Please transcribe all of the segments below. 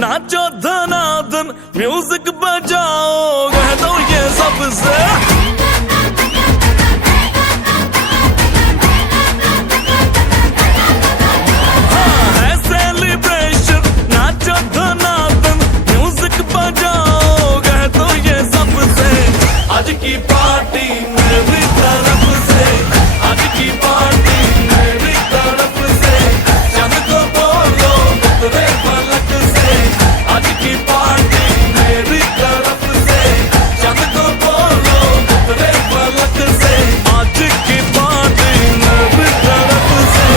नाचो धनाधन music बजाओ कह दो ये सबसे है सेलिब्रेशन नाचो धनाधन म्यूजिक बजाओ कह दो ये सबसे आज की पार्टी मेरी तरफ से आज की पार्टी मेरी तरफ से चंद को बोलो उतरे फलक से आज की पार्टी मेरी तरफ से चंद को बोलो उतरे फलक से आज की पार्टी मेरी तरफ से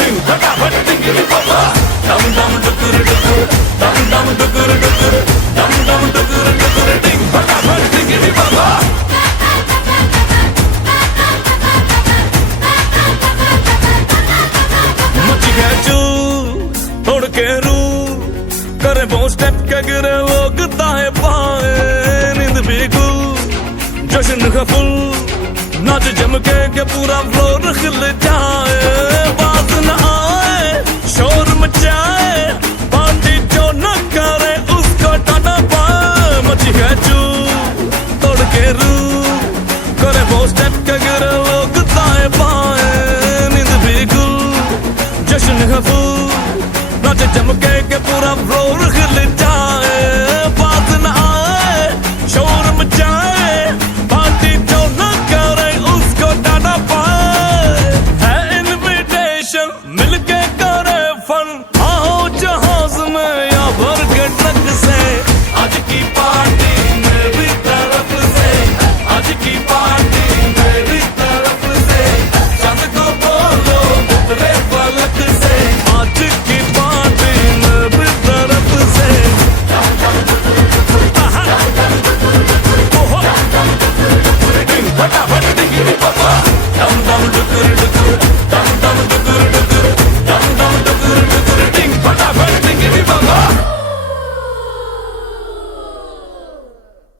दिन फटाफट टिकरी बाबा दम दम डुकुर डुकुर दम दम डुकुर डुकुर दम दम डुकुर डुकुर दिन फटाफट टिकरी बाबा तोड़ के रू करे वो स्टेप के गिरे लोग दाएं बाएं नींद भी गुल जश्न का फुल नाच जम के पूरा फ्लोर खिल जाए बात न आए शोर मचाए